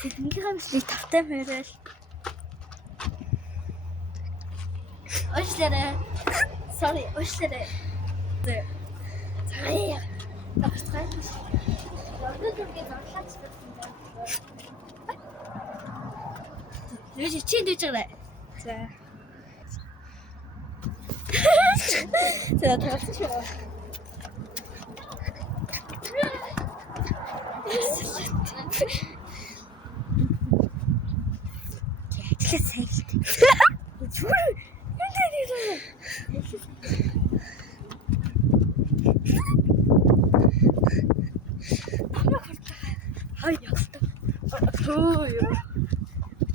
Тэднийхээ мөсний тавтай мөрөл. Ошлэрэ. Sorry, ошлэрэ. Цай. Тагцгай. Явдаг үргээ зарлаач гэсэн. Нээж чи дэж байгаа. За. За тагцчих шээ. Яачлаа сайлт. Зүгээр. Хай ястаа. Оо ёо.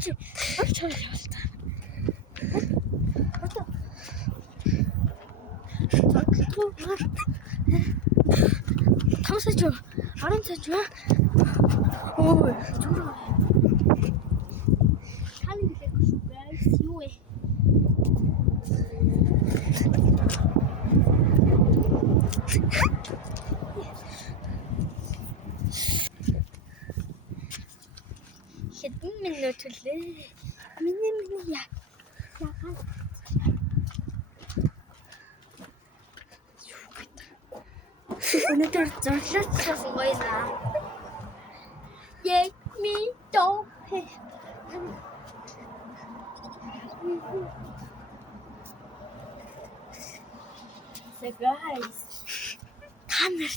Чи очоо ястаа. Тамсаж юу? Аран цаж юу? Ой, зүрх. Хань хэлэх шүү guys. Юу вэ? Хэдэн минут үлээ? Миний яа. Яагаад? Өнөөдөр зарлаач гоёна. Яг ми тоо. So guys. Камер.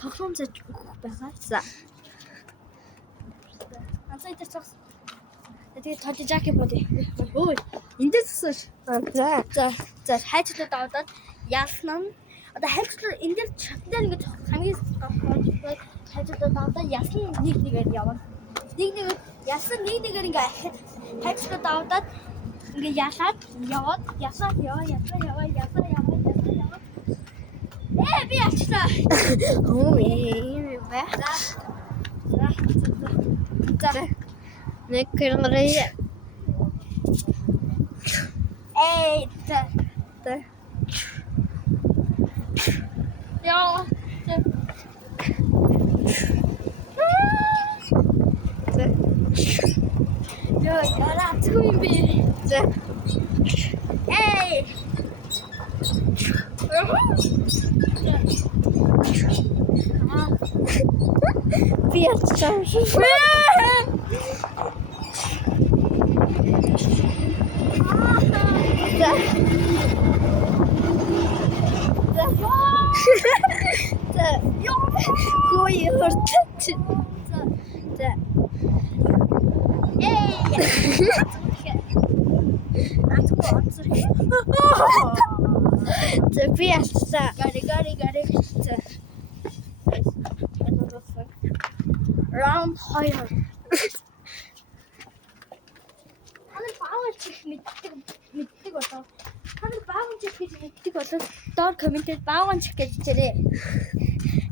Тоглоом зэж өгөх байгаа. За. Ансаа дээр цогс. Тэгээд тоди жаки боди. Ой, эндээс өсөш. За, хайцлууд аваад яаснаа одоо хайцлууд энэ дээр чатан дээр ингэж хамгийн гол хайцлууд аваад яасан нэгээр явна. Нэг яасан нэгээр ингээ хайцлууд аваад ингээ ясаад яваад ясаад яваа. Би ачлаа. Ой, баа. За. Нэг кэрнэрээ. Та. Яа. Яа, яратгүй би. Би ачсан. Кой хортч. За би ачсан. Гари. Round 2. Ханаа баавч мэддэг болоо. Ханаа баавч гэж мэддэг болоо. Доор комментэд баавч гэж хэлээрэй.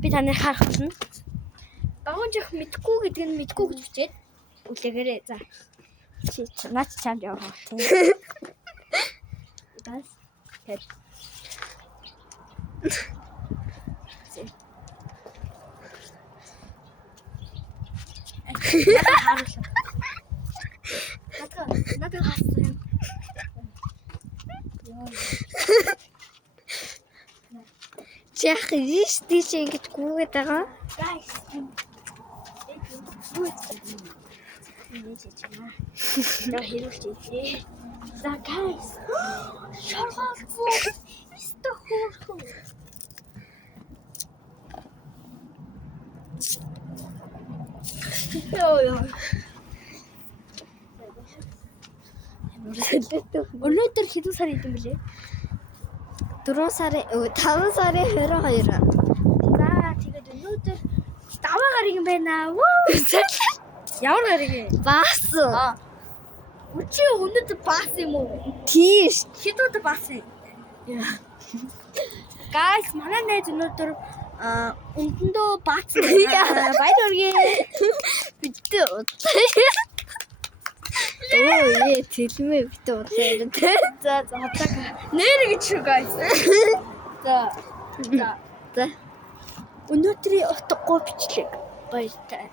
Би таныг харах болно. Баавч мэдгүй гэдг нь мэдгүй гэж бичээд үлээгээрэй. За. Чи наач чамд явах. Газ. Тэд. Надад хассан. Чих ийш тийш ингэж гүгээд байгаа. Guys. Я хэрүүлчихээ. За guys. Шоргоолцсон. Исто хөөрхөн. Ёо. Өнөөдөр хэдэн сар идэв бэлээ? 4 сарын 5 сарын 22. За тэгээд өнөөдөр 5 гарыг байна. Ямар гарыг? Бас. Үчи өнөөдөр бас юм уу? Тийш. Хэдүүд бас юм? Guys, манай найз өнөөдөр өндөндөө бац баяр хүргэе. Битээ удаа. Ой, тэлмээ битээ удаа. За хатаг. Нэр гэж шүү guys. За. Өнөөдрийн утгагүй бичлэг баяртай.